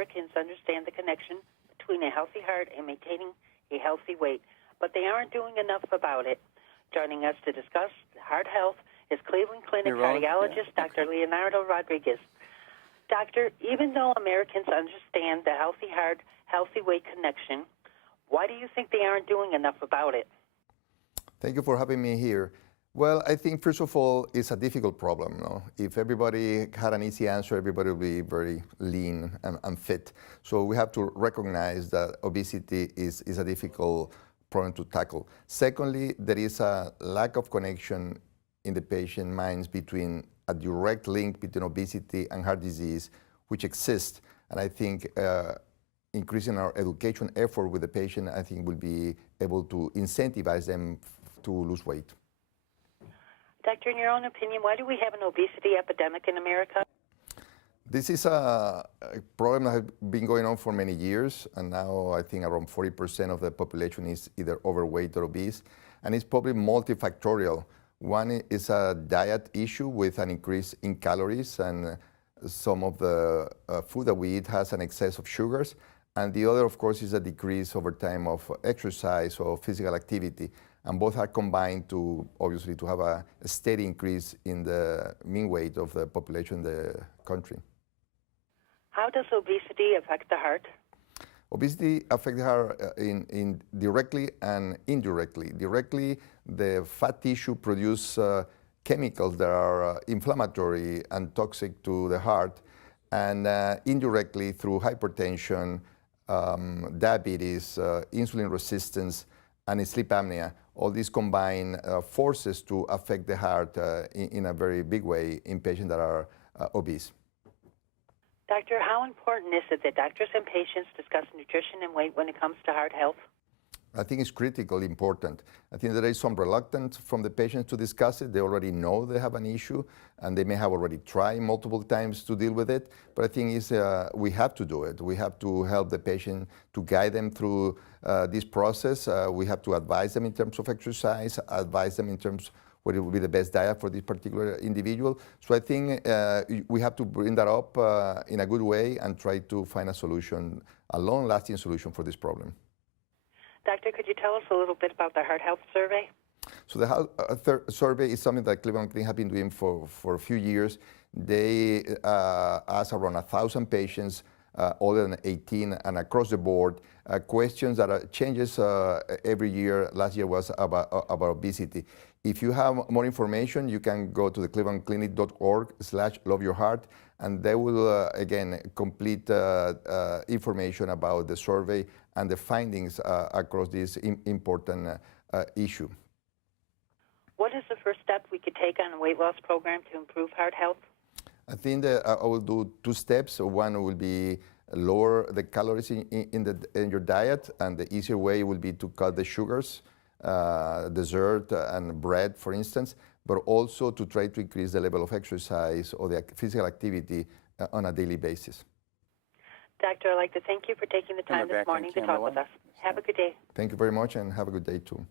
Americans understand the connection between a healthy heart and maintaining a healthy weight, but they aren't doing enough about it. Joining us to discuss heart health is Cleveland Clinic cardiologist Dr. Leonardo Rodriguez. Doctor, even though Americans understand the healthy heart, healthy weight connection, why do you think they aren't doing enough about it? Thank you for having me here. Well, I think, first of all, it's a difficult problem. No? If everybody had an easy answer, everybody would be very lean and fit. So we have to recognize that obesity is a difficult problem to tackle. Secondly, there is a lack of connection in the patient minds between a direct link between obesity and heart disease, which exists. And I think increasing our education effort with the patient, I think, will be able to incentivize them to lose weight. Doctor, in your own opinion, why do we have an obesity epidemic in America? This is a problem that has been going on for many years, and now I think around 40% of the population is either overweight or obese, and it's probably multifactorial. One is a diet issue with an increase in calories, and some of the food that we eat has an excess of sugars, and the other, of course, is a decrease over time of exercise or physical activity. And both are combined to, obviously, to have a steady increase in the mean weight of the population in the country. How does obesity affect the heart? Obesity affects the heart in directly and indirectly. Directly, the fat tissue produces chemicals that are inflammatory and toxic to the heart, and indirectly through hypertension, diabetes, insulin resistance, and sleep apnea. All these combine forces to affect the heart in a very big way in patients that are obese. Doctor, how important is it that doctors and patients discuss nutrition and weight when it comes to heart health? I think it's critically important. I think there is some reluctance from the patients to discuss it. They already know they have an issue, and they may have already tried multiple times to deal with it. But I think we have to do it. We have to help the patient, to guide them through this process. We have to advise them in terms of exercise, advise them in terms of what it would be the best diet for this particular individual. So I think we have to bring that up in a good way and try to find a solution, a long-lasting solution for this problem. Doctor, could you tell us a little bit about the Heart Health Survey? So the health survey is something that Cleveland Clinic have been doing for a few years. They ask around 1,000 patients older than 18 and across the board questions that changes every year. Last year was about obesity. If you have more information, you can go to the clevelandclinic.org/loveyourheart, and they will, again, complete information about the survey and the findings across this important issue. What is the first step we could take on a weight loss program to improve heart health? I think that I will do 2 steps. One will be lower the calories in your diet, and the easier way will be to cut the sugars, dessert and bread, for instance, but also to try to increase the level of exercise or the physical activity on a daily basis. Doctor, I'd like to thank you for taking the time this morning to talk with us. Have a good day. Thank you very much, and have a good day, too.